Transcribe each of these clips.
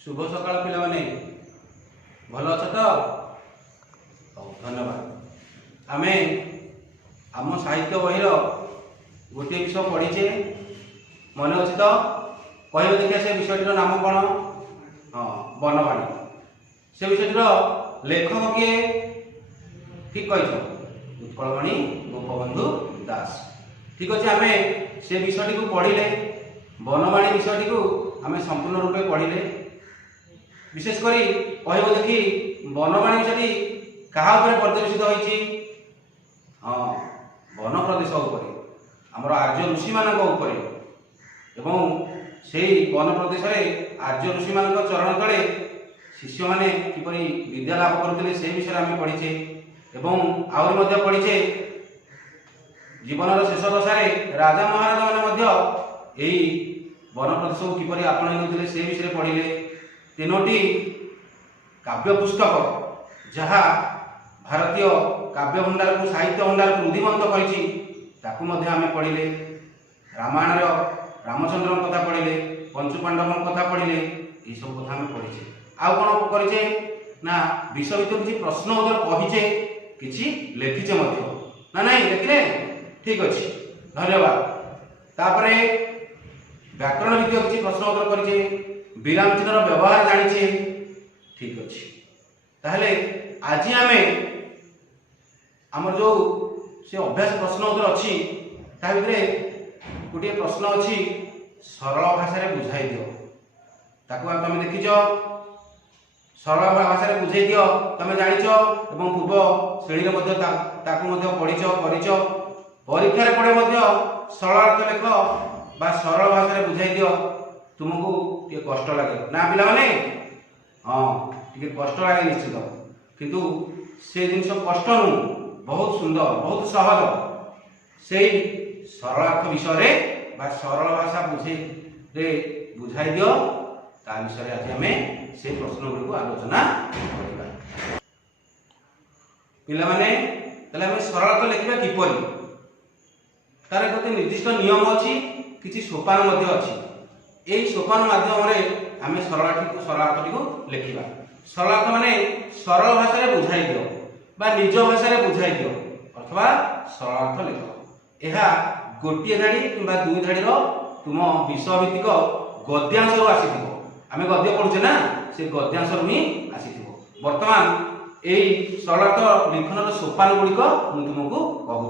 शुभ सकाळ पिलाने भल अछ तो धन्यवाद। आमे आम साहित्य बहिर गोटे विषय पढ़ीचे मन अच्छे तो कह देखिए से विषयटर नाम कौन? हाँ, बनवाणी। से विषयटर लेखक किए? ठीक कह उत्कलमणि गोपबंधु दास। ठीक अच्छे आमे से विषयटी को पढ़िले बनवाणी विषयटी को आमे संपूर्ण रूपे पढ़िले। विशेषकर कह देखी बनवाणी विषयटी क्या पर्यवेसित होती? हाँ, वन प्रदेश आमर आर्य ऋषि मान से वन प्रदेश में आर्य ऋषि मान चरण तले शिष्य मैंने किपरि विद्या लाभ करते से विषय आम पढ़ीचे आहरी पढ़ीचे जीवन शेष दशा राजा महाराजा मैंने यही वन प्रदेश को किपरि आपणे से विषय पढ़िले। तीनोटी काव्य पुस्तक जहाँ भारतीय काव्य भंडार को साहित्य भंडार को रुधिमंत कर पढ़िले। रामायण रामचंद्र कथा पढ़िले, पंचुपांडव कथा पढ़िले, ये सब कथा आम पढ़ीचे। आउ कौन करें ना विषय भितर किसी प्रश्न उत्तर कहीचे किसी लेखिचे ना नहीं लेखिले? ठीक अच्छे, धन्यवाद। तापरे व्याकरण भितर किसी प्रश्न उत्तर करें, विराम चिन्हर व्यवहार जानी। ठीक अच्छे, ताहले आज आमे आमर जो से अभ्यास प्रश्न उत्तर अच्छी भितर गोटे प्रश्न अच्छी सरल भाषा बुझाई दियो। ताकू तुम देखीच सरल भाषा बुझाई दियो तुम जानिच एवं पूर्व श्रेणी पढ़ीच कर परीक्षा पड़े सरल लेख बा सरल भाषा बुझाई दियो तुमको ये कष्ट लगे ना पिला माने? हाँ, टे कष्ट लगे निश्चित, किंतु से जिनस कष्ट नु बहुत सुंदर बहुत सहज से सरलार्थ विषय सरल भाषा बुझाई दियो ता विषय आज आम से प्रश्न गुड़ी आलोचना करवा। पिला माने तले आम सरलार्थ लिखा किपरि तार एक निर्दिष्ट नियम अच्छी किसी सोपान अच्छी। यही सोपान माध्यम आम सरलार्थटी को लिखा। सरलार्थ माने सरल भाषा बुझाई दियो बा निज भाषा बुझाई दियो अथवा सरलार्थ लिख। यह गोटे धाड़ी कि दुई धाड़ी तुम विषय भित्तिक गद्यांश आसी आम गद्य पढ़ुचे ना से गद्यांश ही आसी। बर्तमान यही सरलार्थ लिखन सोपान गुड़िक मुझे तुमको कहूँ।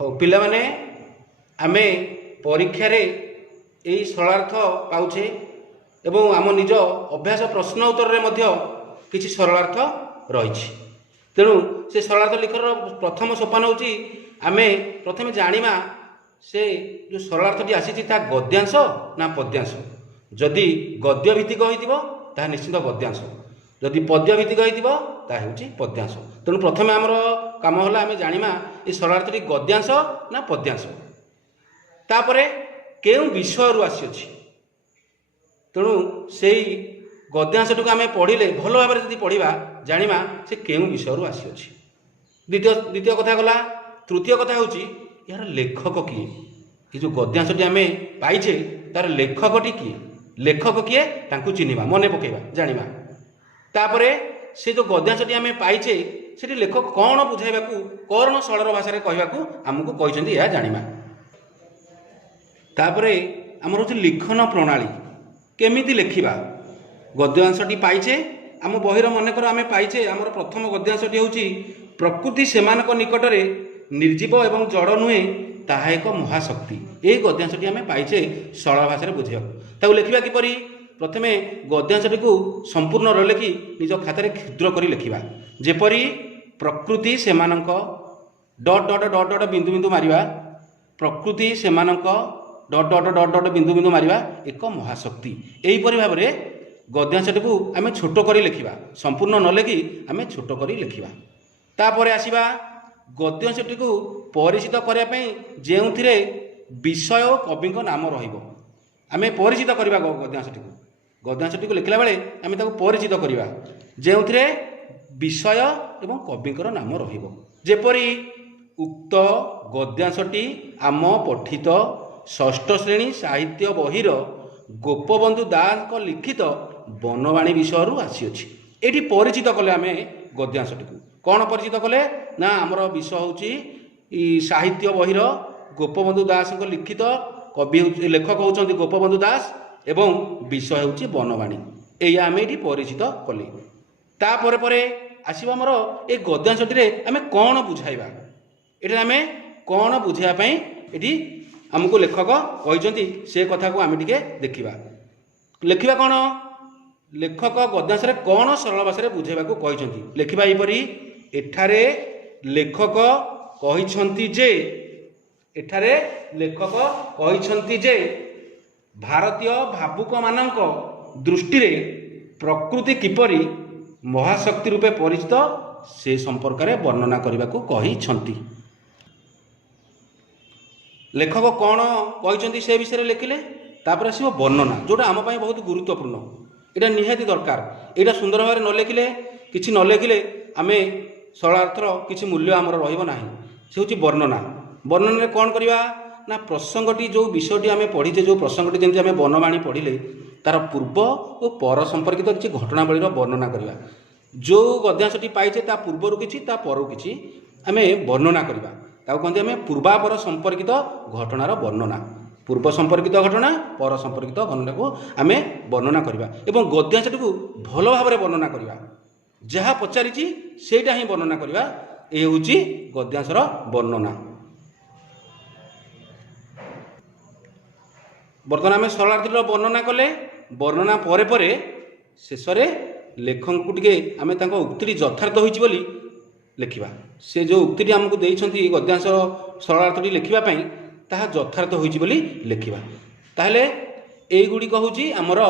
हाँ पिला माने आमे परीक्षा रे यही सरलार्थ पाउछे एवं आम निज अभ्यास प्रश्न उत्तर रे मध्य किछि सरलार्थ रही। तेणु से सरलार्थ लिखर प्रथम सोपान होची आमे प्रथमे जानिमा से जो सरलार्थटी आसी ता गद्यांश ना पद्यांश। जदि गद्य भित्तिक होइतिबो ता निश्चित गद्यांश, जदि पद्य भित्तिक होइतिबो ता हेउची पद्यांश। तेणु प्रथमे आमर काम होला आमे जानिमा ए सरलार्थटी गद्यांश ना पद्यांश, तापरे केउ विषय रु आसी अछि। तेणु सेई गद्यांशटी को आमे पढ़िले भल भाव जदि पढ़िबा जानिमा से केउ विषय रु आसी अछि। द्वितीय कथा गला। तृतीय कथा होची यार लेखक किए? ये जो गद्यांशटी आमे पाइछे तार लेखकटी किए? लेखक किए तांकु चिन्हिबा मने पकेबा जानिबा। तापरे से जो गद्यांशटी आमे पाइछे सेठी लेखक कौन बुझाइबाकू कौन सरल भाषा रे कहबाकू हमकु कहिसेंती या जानिबा। तापरे हमर होची लिखन प्रणाली केमिति लेखिबा। गद्यांशटी पाइछे आम बहिर मनकर आमे पाइछे आमर प्रथम गद्यांशटी होची प्रकृति सेमानक निकटरे निर्जीव एवं जड़ नुहे ताहा एक महाशक्ति। यही गद्यांशटी आमे पाइछे सरल भाषा बुझेबा। ताकू लेखिबा किपरि? प्रथमे गद्यांशटी को संपूर्ण न लिखि निज खातार क्षुद्र करी लेखिबा। जेपरि प्रकृति सेमानक डट डट डट डट बिंदु बिंदु मारिबा। प्रकृति सेमानक डट डट डट डट बिंदु बिंदु मारिबा एक महाशक्ति। एहीपरि भाव में गद्यांशटी को आमे छोट करी लेखिबा, संपूर्ण न लिखि आमे छोट करी लेखिबा। तापर आसीबा गद्यांशटी को परिचित करने जो विषय और कवि नाम रहिबो आमे परिचित करबा। गद्यांशटी को लिखला बेले आमे ताको परिचित करबा जो विषय एवं कविंकर नाम रहिबो। जेपरि उक्त गद्यांशटी आम पठित षष्ठ श्रेणी साहित्य बहिर ଗୋପବନ୍ଧୁ ଦାସଙ୍କ ଲିଖିତ ବନବାଣୀ ବିଷୟରୁ ଆସିଅଛି। ଏଠି ପରିଚିତ କଲେ ଆମେ ଗଦ୍ୟାଂଶଟିକୁ। କ'ଣ ପରିଚିତ କଲେ ନା ଆମର ବିଷୟ ହେଉଛି ସାହିତ୍ୟ ବହିର ଗୋପବନ୍ଧୁ ଦାସଙ୍କ ଲିଖିତ, କବି ଲେଖକ ହେଉଛନ୍ତି ଗୋପବନ୍ଧୁ ଦାସ ଏବଂ ବିଷୟ ହେଉଛି ବନବାଣୀ। ଏଇଆ ଆମେ ଏଠି ପରିଚିତ କଲେ। ତାପରେ ପରେ ଆସିବ ଆମର ଏ ଗଦ୍ୟାଂଶଟିରେ ଆମେ କ'ଣ ବୁଝାଇବା। ଏଠାରେ ଆମେ କ'ଣ ବୁଝାଇବା ପାଇଁ ଏଠି ଆମକୁ ଲେଖକ କହିଛନ୍ତି ସେ କଥାକୁ ଆମେ ଟିକେ ଦେଖିବା। ଲେଖିବା କ'ଣ, ଲେଖକ ଗଦ୍ୟାଂଶରେ କ'ଣ ସରଳ ଭାଷାରେ ବୁଝାଇବାକୁ କହିଛନ୍ତି। ଲେଖିବା ଏହିପରି, ଏଠାରେ ଲେଖକ କହିଛନ୍ତି ଯେ ଭାରତୀୟ ଭାବୁକମାନଙ୍କ ଦୃଷ୍ଟିରେ ପ୍ରକୃତି କିପରି ମହାଶକ୍ତି ରୂପେ ପରିଚିତ ସେ ସମ୍ପର୍କରେ ବର୍ଣ୍ଣନା କରିବାକୁ କହିଛନ୍ତି। ଲେଖକ କ'ଣ କହିଛନ୍ତି ସେ ବିଷୟରେ ଲେଖିଲେ। ତାପରେ ଆସିବ ବର୍ଣ୍ଣନା, ଯେଉଁଟା ଆମ ପାଇଁ ବହୁତ ଗୁରୁତ୍ୱପୂର୍ଣ୍ଣ। ଏଇଟା ନିହାତି ଦରକାର। ଏଇଟା ସୁନ୍ଦର ଭାବରେ ନ ଲେଖିଲେ, କିଛି ନ ଲେଖିଲେ ଆମେ ସରଳାର୍ଥର କିଛି ମୂଲ୍ୟ ଆମର ରହିବ ନାହିଁ। ସେ ହେଉଛି ବର୍ଣ୍ଣନା। ବର୍ଣ୍ଣନାରେ କ'ଣ କରିବା ନା ପ୍ରସଙ୍ଗଟି, ଯେଉଁ ବିଷୟଟି ଆମେ ପଢ଼ିଛେ, ଯେଉଁ ପ୍ରସଙ୍ଗଟି ଯେମିତି ଆମେ ବନବାଣୀ ପଢ଼ିଲେ ତାର ପୂର୍ବ ଓ ପର ସମ୍ପର୍କିତ କିଛି ଘଟଣାବଳୀର ବର୍ଣ୍ଣନା କରିବା। ଯେଉଁ ଗଦ୍ୟାଂଶଟି ପାଇଛେ ତା ପୂର୍ବରୁ କିଛି, ତା ପରରୁ କିଛି ଆମେ ବର୍ଣ୍ଣନା କରିବା। ତାକୁ କହନ୍ତି ଆମେ ପୂର୍ବାପର ସମ୍ପର୍କିତ ଘଟଣାର ବର୍ଣ୍ଣନା। ପୂର୍ବ ସମ୍ପର୍କିତ ଘଟଣା, ପର ସମ୍ପର୍କିତ ଘଟଣାକୁ ଆମେ ବର୍ଣ୍ଣନା କରିବା ଏବଂ ଗଦ୍ୟାଂଶଟିକୁ ଭଲ ଭାବରେ ବର୍ଣ୍ଣନା କରିବା। ଯାହା ପଚାରିଛି ସେଇଟା ହିଁ ବର୍ଣ୍ଣନା କରିବା। ଏ ହେଉଛି ଗଦ୍ୟାଂଶର ବର୍ଣ୍ଣନା। ବର୍ତ୍ତମାନ ଆମେ ସରଳାର୍ଥଟିର ବର୍ଣ୍ଣନା କଲେ। ବର୍ଣ୍ଣନା ପରେ ପରେ ଶେଷରେ ଲେଖକଙ୍କୁ ଟିକେ ଆମେ ତାଙ୍କ ଉକ୍ତିଟି ଯଥାର୍ଥ ହୋଇଛି ବୋଲି ଲେଖିବା। ସେ ଯେଉଁ ଉକ୍ତିଟି ଆମକୁ ଦେଇଛନ୍ତି ଗଦ୍ୟାଂଶ ସରଳାର୍ଥଟି ଲେଖିବା ପାଇଁ, ତାହା ଯଥାର୍ଥ ହୋଇଛି ବୋଲି ଲେଖିବା। ତାହେଲେ এইଗୁଡ଼ିକ ହେଉଛି ଆମର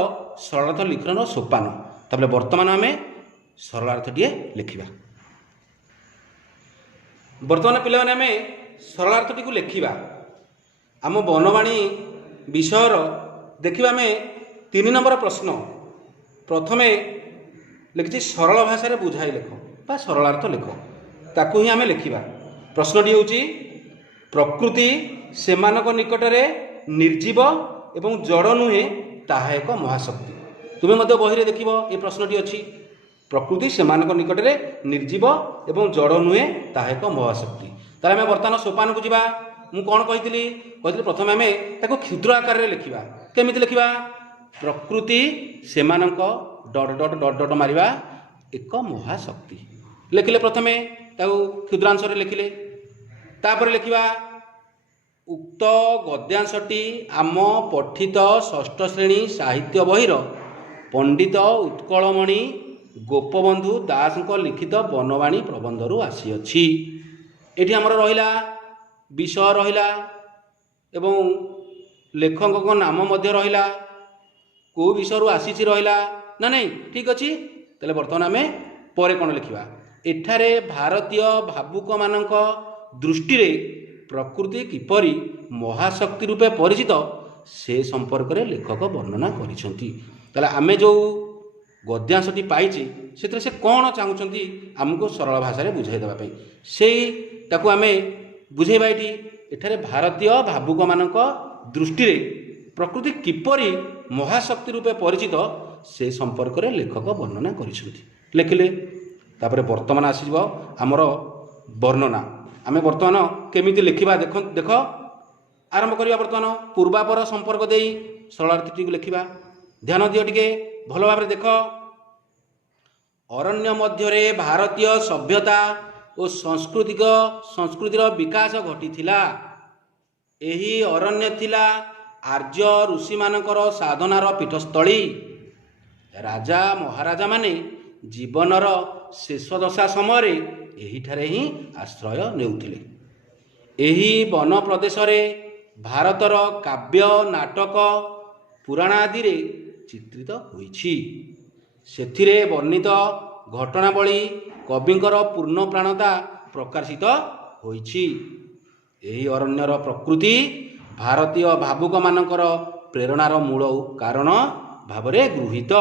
ସରଳାର୍ଥ ଲିଖନର ସୋପାନ। ତାପରେ ବର୍ତ୍ତମାନ ଆମେ ସରଳାର୍ଥଟିଏ ଲେଖିବା। ବର୍ତ୍ତମାନ ପିଲାମାନେ ଆମେ ସରଳାର୍ଥଟିକୁ ଲେଖିବା। ଆମ ବନବାଣୀ ବିଷୟର ଦେଖିବା ଆମେ 3 ନମ୍ବର ପ୍ରଶ୍ନ। ପ୍ରଥମେ ଲେଖିଛି ସରଳ ଭାଷାରେ ବୁଝାଇ ଲେଖ ବା ସରଳାର୍ଥ ଲେଖ। ତାକୁ ହିଁ ଆମେ ଲେଖିବା। ପ୍ରଶ୍ନଟି ହେଉଛି ପ୍ରକୃତି ସେମାନଙ୍କ ନିକଟରେ ନିର୍ଜୀବ ଏବଂ ଜଡ଼ ନୁହେଁ, ତାହା ଏକ ମହାଶକ୍ତି। ତୁମେ ମଧ୍ୟ ବହିରେ ଦେଖିବ ଏ ପ୍ରଶ୍ନଟି ଅଛି। ପ୍ରକୃତି ସେମାନଙ୍କ ନିକଟରେ ନିର୍ଜୀବ ଏବଂ ଜଡ଼ ନୁହେଁ, ତାହା ଏକ ମହାଶକ୍ତି। ତାହେଲେ ଆମେ ବର୍ତ୍ତମାନ ସୋପାନକୁ ଯିବା। ମୁଁ କ'ଣ କହିଥିଲି ପ୍ରଥମେ ଆମେ ତାକୁ କ୍ଷୁଦ୍ର ଆକାରରେ ଲେଖିବା। କେମିତି ଲେଖିବା? ପ୍ରକୃତି ସେମାନଙ୍କ ଡଟ୍ ଡଟ୍ ଡଟ୍ ଡଟ୍ ମାରିବା ଏକ ମହାଶକ୍ତି ଲେଖିଲେ, ପ୍ରଥମେ ତାକୁ କ୍ଷୁଦ୍ରାଂଶରେ ଲେଖିଲେ। ତାପରେ ଲେଖିବା ଉକ୍ତ ଗଦ୍ୟାଂଶଟି ଆମ ପଠିତ ଷଷ୍ଠ ଶ୍ରେଣୀ ସାହିତ୍ୟ ବହିର ପଣ୍ଡିତ ଉତ୍କଳମଣି ଗୋପବନ୍ଧୁ ଦାସଙ୍କ ଲିଖିତ ବନବାଣୀ ପ୍ରବନ୍ଧରୁ ଆସିଅଛି। ଏଠି ଆମର ରହିଲା ବିଷୟ ରହିଲା ଏବଂ ଲେଖକଙ୍କ ନାମ ମଧ୍ୟ ରହିଲା, କେଉଁ ବିଷୟରୁ ଆସିଛି ରହିଲା ନା ନାହିଁ, ଠିକ୍ ଅଛି। ତାହେଲେ ବର୍ତ୍ତମାନ ଆମେ ପରେ କ'ଣ ଲେଖିବା? ଏଠାରେ ଭାରତୀୟ ଭାବୁକମାନଙ୍କ ଦୃଷ୍ଟିରେ ପ୍ରକୃତି କିପରି ମହାଶକ୍ତି ରୂପେ ପରିଚିତ ସେ ସମ୍ପର୍କରେ ଲେଖକ ବର୍ଣ୍ଣନା କରିଛନ୍ତି। ତାହେଲେ ଆମେ ଯେଉଁ ଗଦ୍ୟାଂଶଟି ପାଇଛେ ସେଥିରେ ସେ କ'ଣ ଚାହୁଁଛନ୍ତି ଆମକୁ ସରଳ ଭାଷାରେ ବୁଝାଇ ଦେବା ପାଇଁ, ସେଇଟାକୁ ଆମେ ବୁଝେଇବା। ଏଠାରେ ଭାରତୀୟ ଭାବୁକମାନଙ୍କ ଦୃଷ୍ଟିରେ ପ୍ରକୃତି କିପରି ମହାଶକ୍ତି ରୂପେ ପରିଚିତ ସେ ସମ୍ପର୍କରେ ଲେଖକ ବର୍ଣ୍ଣନା କରିଛନ୍ତି ଲେଖିଲେ। ତାପରେ ବର୍ତ୍ତମାନ ଆସିଯିବ ଆମର ବର୍ଣ୍ଣନା। ଆମେ ବର୍ତ୍ତମାନ କେମିତି ଲେଖିବା ଦେଖ। ଆରମ୍ଭ କରିବା। ବର୍ତ୍ତମାନ ପୂର୍ବାପର ସମ୍ପର୍କ ଦେଇ ସରଳାର୍ଥଟିକୁ ଲେଖିବା। ଧ୍ୟାନ ଦିଅ ଟିକେ, ଭଲ ଭାବରେ ଦେଖ। ଅରଣ୍ୟ ମଧ୍ୟରେ ଭାରତୀୟ ସଭ୍ୟତା ଓ ସଂସ୍କୃତିର ବିକାଶ ଘଟିଥିଲା। ଏହି ଅରଣ୍ୟ ଥିଲା ଆର୍ଯ୍ୟ ଋଷିମାନଙ୍କର ସାଧନାର ପୀଠସ୍ଥଳୀ। ରାଜା ମହାରାଜାମାନେ ଜୀବନର ଶେଷ ଦଶା ସମୟରେ ଏହିଠାରେ ହିଁ ଆଶ୍ରୟ ନେଉଥିଲେ। ଏହି ବନ ପ୍ରଦେଶରେ ଭାରତର କାବ୍ୟ, ନାଟକ, ପୁରାଣ ଆଦିରେ ଚିତ୍ରିତ ହୋଇଛି। ସେଥିରେ ବର୍ଣ୍ଣିତ ଘଟଣାବଳୀ କବିଙ୍କର ପୂର୍ଣ୍ଣ ପ୍ରାଣତା ପ୍ରକାଶିତ ହୋଇଛି। ଏହି ଅରଣ୍ୟର ପ୍ରକୃତି ଭାରତୀୟ ଭାବୁକମାନଙ୍କର ପ୍ରେରଣାର ମୂଳ କାରଣ ଭାବରେ ଗୃହୀତ।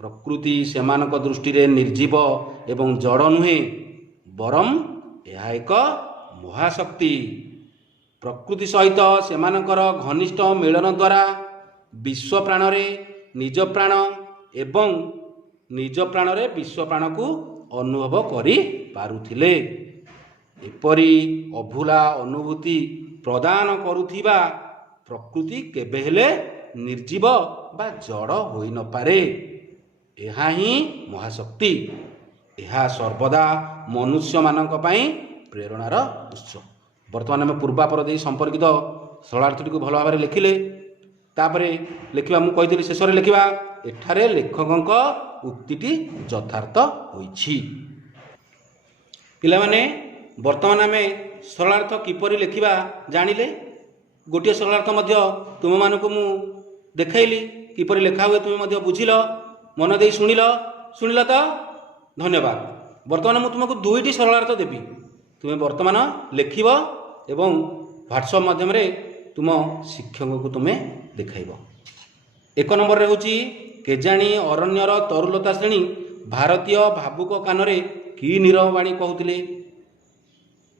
ପ୍ରକୃତି ସେମାନଙ୍କ ଦୃଷ୍ଟିରେ ନିର୍ଜୀବ ଏବଂ ଜଡ଼ ନୁହେଁ, ବରଂ ଏହା ଏକ ମହାଶକ୍ତି। ପ୍ରକୃତି ସହିତ ସେମାନଙ୍କର ଘନିଷ୍ଠ ମିଳନ ଦ୍ୱାରା विश्व प्राणरे निज प्राण एवं निज प्राणरे विश्व प्राण को अनुभव करि पारुथिले। एपरी अभूला अनुभूति प्रदान करुथिबा प्रकृति केबे हेले निर्जीव बा जड़ होई न पारे। एहा ही महाशक्ति। एहा सर्वदा मनुष्य मानक पई प्रेरणार उत्स। वर्तमान आम पूर्वापर दे संपर्कित सरलार्थटी को भल भाव लिखिले। तापरे लिखा मु कही शेष में लिखा एठारे लेखक उक्तिटी यथार्थ होइछि। पिलामाने वर्तमान आम सरलार्थ किपरि लिखा जानिले। गोटे सरलार्थ मध्य तुम मानक मु देखैली किपरि लेखा हुए तुम मध्य बुझिल मन दे शुणिल तो धन्यवाद। वर्तमान मु तुमको दुईटी सरलार्थ देबी। तुम वर्तमान लिखिब एवं व्हाट्सएप माध्यम रे तुम शिक्षक को तुम्हें देखाइब। एक नंबर रे होची केजाणी अरण्यर तरुलता श्रेणी भारतीय भावुक कानरे कि नीरववाणी कहूतिले।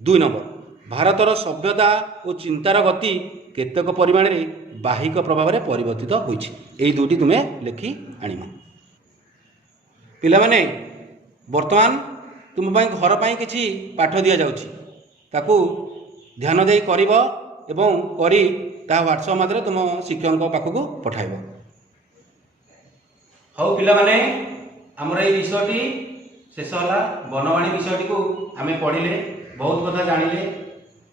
2 नंबर भारतर सभ्यता और चिंतार गति केतक परिमाण रे बाहिक प्रभाव रे परिवर्तित होइछि। एई दुटी तुमे लेखि आनिम। पिला माने वर्तमान तुम पई घर पई किछि पाठ दिया जाउछि ताकू ध्यान देई करिब एवं करी ता व्हाट्सएप माध्यम तुम शिक्षक पाखक पठाइब। हौ पिला माने हमर ए विषयटी शेष होला। बनवाणी विषयटी को आमे पढ़िले बहुत कथा जानिले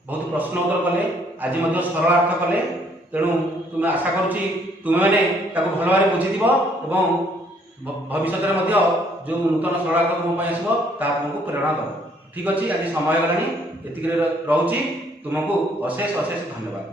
बहुत प्रश्न उत्तर कले आज मध्य सरल अर्थ कले। तेणु तुम आशा करुच्ची तुम मैंने भल भाव बुझीथिब एवं भविष्य में जो नूतन सरल अर्थ तुम आसो तुमको प्रेरणा दब। ठीक अच्छे आज समय गलानी एतिक रोची तुमको अशेष अशेष धन्यवाद।